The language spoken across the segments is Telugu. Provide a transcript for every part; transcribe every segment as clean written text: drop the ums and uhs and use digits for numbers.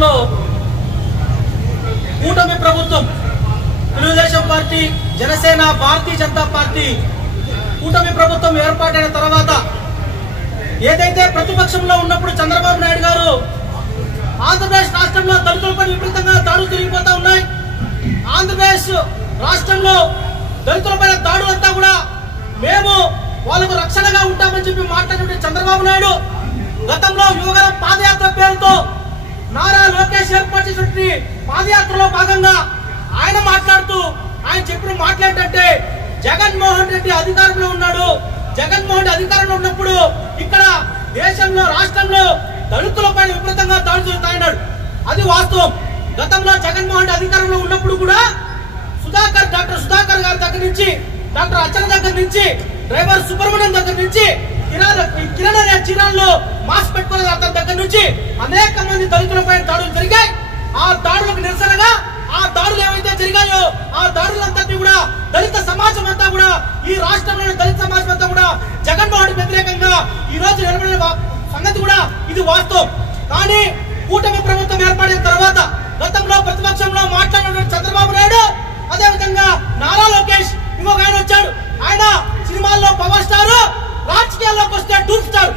రాష్ట్రంలో కూటమి ప్రభుత్వం తెలుగుదేశం పార్టీ, జనసేన, భారతీయ జనతా పార్టీ కూటమి ప్రభుత్వం ఏర్పాటైన తర్వాత ఏదైతే ప్రతిపక్షంలో ఉన్నప్పుడు చంద్రబాబు నాయుడు గారు ఆంధ్రప్రదేశ్ రాష్ట్రంలో దళితులపై విపరీతంగా దాడులు జరిగిపోతా ఉన్నాయి. ఆంధ్రప్రదేశ్ రాష్ట్రంలో దళితులపైన దాడులంతా కూడా మేము వాళ్ళకు రక్షణగా ఉంటామని చెప్పి మాట్లాడిన చంద్రబాబు నాయుడు గతంలో యువగలం పాదయాత్ర పేరుతో నారా లోకేష్ ఏర్పాటు చేసినటువంటి పాదయాత్రలో భాగంగా ఆయన మాట్లాడుతూ ఆయన చెప్పిన మాట్లాడేటంటే జగన్మోహన్ రెడ్డి అధికారంలో ఉన్నాడు, జగన్మోహన్ రెడ్డి అధికారంలో ఉన్నప్పుడు ఇక్కడ దేశంలో రాష్ట్రంలో దళితులపై విపరీతంగా దాడులు జరుగుతాయన్నాడు. అది వాస్తవం. గతంలో జగన్మోహన్ రెడ్డి అధికారంలో ఉన్నప్పుడు కూడా డాక్టర్ సుధాకర్ గారి దగ్గర నుంచి, డాక్టర్ అర్చన దగ్గర నుంచి, డ్రైవర్ సుబ్రహ్మణ్యం దగ్గర నుంచి, కిరణ్ అనే చీరాల్లో మాస్క్ పెట్టుకునే అతని దగ్గర నుంచి అనేక మంది దళితులపై దాడులు జరిగాయి. ఆ దాడులకు నిరసనగా ఆ దాడులు ఏవైతే జరిగాయో ఆ దాడులంతటి కూడా దళిత సమాజం అంతా కూడా, ఈ రాష్ట్రంలోని దళిత సమాజం అంతా కూడా జగన్మోహన్ వ్యతిరేకంగా ఈ రోజు నిలబడిన సంగతి కూడా ఇది వాస్తవం. కానీ కూటమి ప్రభుత్వం ఏర్పడిన తర్వాత గతంలో ప్రతిపక్షంలో మాట్లాడిన చంద్రబాబు నాయుడు, అదేవిధంగా నారా లోకేష్ ఇంకొక ఆయన వచ్చాడు. ఆయన సినిమాల్లో పవర్ స్టార్, రాజకీయాల్లోకి వస్తే డూప్ స్టార్.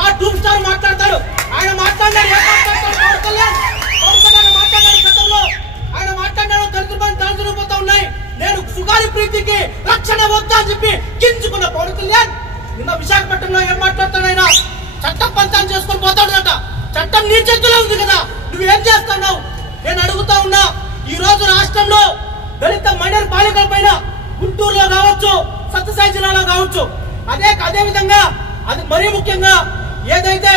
ఆ డూప్ స్టార్ మాట్లాడతాడు. ఆయన మాట్లాడారు గతంలో ఆయన మాట్లాడారు దళితులపై దాడులు జరిగిపోతా ఉన్నాయి, నేను సుగారి ప్రీతికి రక్షణ వద్దా అని చెప్పి గింజుకున్న పవన్ కళ్యాణ్ నిన్న విశాఖపట్నంలో ఏం మాట్లాడతాడు? ఆయన చట్టం పంచాన్ని చేసుకొని పోతాడట. చట్టం నీ చేతిలో ఉంది కదా, నువ్వేం చేస్తున్నావు? నేను అడుగుతా ఉన్నా, ఈ రోజు రాష్ట్రంలో దళిత మైనర్ బాలికల పైన గుంటూరులో కావచ్చు, సత్యసాయి జిల్లాలో కావచ్చు, అదే విధంగా అది మరీ ముఖ్యంగా ఏదైతే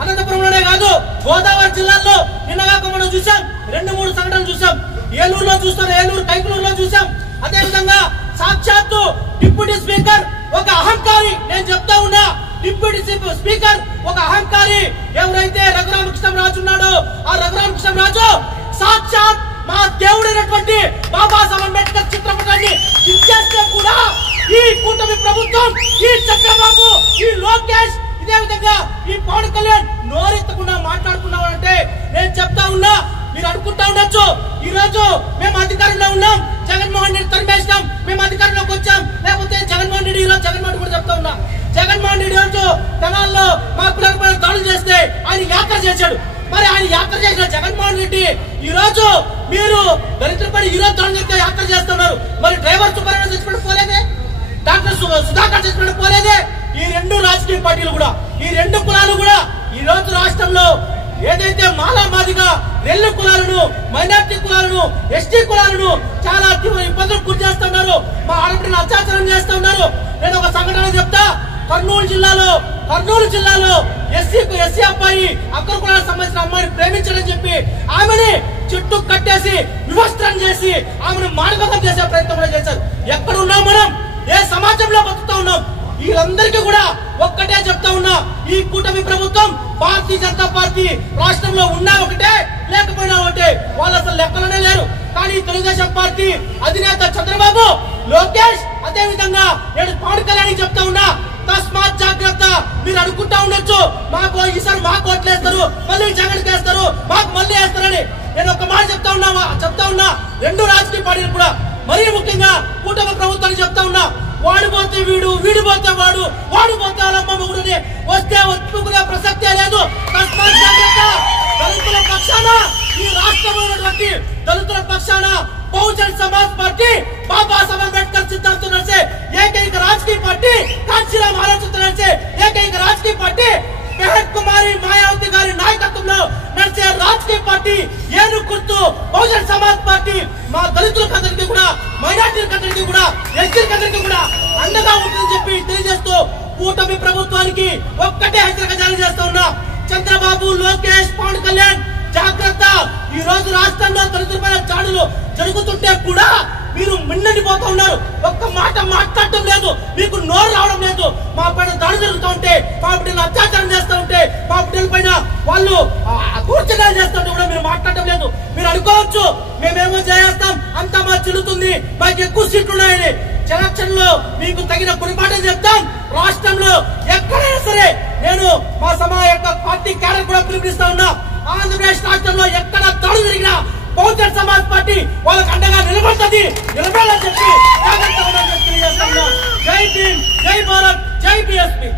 అనంతపురంలోనే కాదు గోదావరి జిల్లాలో నిన్నగాక మనం చూసాం, 2-3 సంఘటనలు చూసాం. ఏలూరులో చూస్తాం, ఏలూరు కైకలూరులో చూసాం. అదే విధంగా సాక్షాత్తు డిప్యూటీ స్పీకర్ ఒక అహంకారి, నేను చెప్తా ఉన్నా, డిప్యూటీ స్పీకర్ ఒక అహంకారి ఎవరైతే రఘురామకృష్ణరాజు ఉన్నాడో ఆ రఘురామకృష్ణరాజు సాక్షాత్ మా దేవుడైనటువంటి బాబాసాహెబ్ అంబేద్కర్ చిత్రపటాన్ని ఇచ్చేస్తే కూడా ఈ కూటమి ప్రభుత్వం, ఈ చంద్రబాబు, ఈ లోకేష్, ఇదే విధంగా ఈ పవన్ కళ్యాణ్ నోరెత్తకుండా మాట్లాడుకున్నామంటే నేను చెప్తా ఉన్నా, మీరు అనుకుంటా ఉండొచ్చు ఈ రోజు మేము అధికారంలో ఉన్నాం, జగన్మోహన్ రెడ్డి తరిమేసినాం, మేము అధికారంలోకి వచ్చాం, లేకపోతే జగన్మోహన్ రెడ్డి ఈరోజు జగన్మోహన్ కూడా చెప్తా ఉన్నా, జగన్మోహన్ రెడ్డి రోజు తెనాల్లో మా పిల్లలపై దాడులు చేస్తే ఆయన యాత్ర చేశాడు. మరి ఆయన యాత్ర చేసిన జగన్మోహన్ రెడ్డి ఈ రోజు మీరు దళితులపై ఈ రోజు దాడులు చేస్తే యాత్ర చేస్తున్నారు. మరి డ్రైవర్ సుబ్రహ్మణ్యం చచ్చిపోయిన పోలేదే, డాక్టర్ సుధాకర్ చచ్చిపోయిన పోలేదే. ఈ 2 రాజకీయ పార్టీలు కూడా, ఈ 2 కులాలు కూడా ఈ రోజు రాష్ట్రంలో ఏదైతే మాలామాదిగా రెల్లు కులాలను, మైనార్టీ కులాలను, ఎస్టీ కులాలను చాలా తీవ్ర ఇబ్బందులకు గురి చేస్తున్నారు. మా ఆడపిల్లలు అత్యాచారం చేస్తున్నారు. నేను ఒక సంఘటన చెప్తా. కర్నూలు జిల్లాలో ఎస్సీ అబ్బాయి అగ్ర కులాలకు సంబంధించిన అమ్మాయిని ప్రేమించాలని చెప్పి ఆమెని చుట్టూ కట్టేసి వివస్త్రం చేసి ఆమెను మానవతం చేసే ప్రయత్నం కూడా చేశారు. ఎక్కడ ఉన్నాం మనం? ఏ సమాజంలో బతుకుతా ఉన్నాం? వీళ్ళందరికీ కూడా ఒక్కటే చెప్తా ఉన్నా, ఈ కూటమి ప్రభుత్వం, భారతీయ జనతా పార్టీ రాష్ట్రంలో ఉన్నా ఒకటే, లేకపోయినా ఒకటే, వాళ్ళు అసలు లెక్కలోనే లేరు. కానీ తెలుగుదేశం పార్టీ అధినేత చంద్రబాబు, లోకేష్, అదే విధంగా నేను పవన్ కళ్యాణ్ చెప్తా ఉన్నా, తస్మాత్ జాగ్రత్త. మీరు అనుకుంటా ఉండొచ్చు మాకు ఈసారి మాకు ఓట్లేస్తారు, మళ్ళీ జగన్ వేస్తారు, మాకు మళ్ళీ వేస్తారని. నేను ఒక మాట చెప్తా ఉన్నా 2 రాజకీయ పార్టీలు కూడా, మరీ ముఖ్యంగా కూటమి ప్రభుత్వాన్ని చెప్తా ఉన్నా, వాడు పోతే వీడు, వీడు పోతే వాడు, వాడు పోతే వాళ్ళమ్మ మొగుడుని వస్తే ఒప్పుకునే ప్రసక్తే లేదు. తస్మాత్ జాగ్రత్త. దళితుల పక్షాన, ఈ రాష్ట్రంలోటువంటి దళితుల పక్షాన బహుజన్ సమాజ్ పార్టీ, బాబాసాహెబ్ అంబేద్కర్ సిద్ధాంతం నడిచే ఏకైక రాజకీయ పార్టీ, కాంచీరామ్ ఆలోచనతో నడిచే ఏకైక రాజకీయ పార్టీ, మెహర్ కుమారి మాయావతి గారి నాయకత్వంలో నడిచే రాజకీయ పార్టీ ఏను గుర్తు బహుజన్ సమాజ్ పార్టీ. మా దళితులకందరికీ కూడా, మైనార్టీలకందరికీ కూడా, ఎస్టీలకందరికీ కూడా అండగా ఉంటుందని చెప్పి తెలియజేస్తూ కూటమి ప్రభుత్వానికి ఒక్కటే హెచ్చరిక జారీ చేస్తా ఉన్నా, చంద్రబాబు, లోకేష్, పవన్ కళ్యాణ్ జాగ్రత్త. ఈ రోజు రాష్ట్రంలో దళితులపై దాడులు జరుగుతుంటే కూడా మీరు మిన్నడిపోతూ ఉన్నారు. ఒక్క మాట మాట్లాడటం లేదు, మీకు నోరు రావడం లేదు. మా పైన దాడి జరుగుతూ ఉంటే, మా బిడ్డలు అత్యాచారం చేస్తూ ఉంటే, మా బిడ్డల పైన వాళ్ళు కూర్చొని చేస్తుంటే కూడా మీరు మాట్లాడటం లేదు. మీరు అనుకోవచ్చు మేమేమో చేస్తాం, అంతా మా చెల్లుతుంది, మాకు ఎక్కువ సీట్లు ఉన్నాయని. ఎలక్షన్ లో మీకు తగిన గురిపాఠం చెప్తాం. రాష్ట్రంలో ఎక్కడైనా సరే నేను మా సమా యొక్క పార్టీ క్యాడర్ కూడా పిలుపునిస్తా ఉన్నా, ఆ ఆంధ్రప్రదేశ్ రాష్ట్రంలో ఎక్కడ దాడి జరిగినా బహుజన్ సమాజ్ పార్టీ వాళ్ళకి అండగా నిలబడుతుంది, నిలబడాలని చెప్పి జై భీమ్, జై భారత్, జై బీఎస్పీ.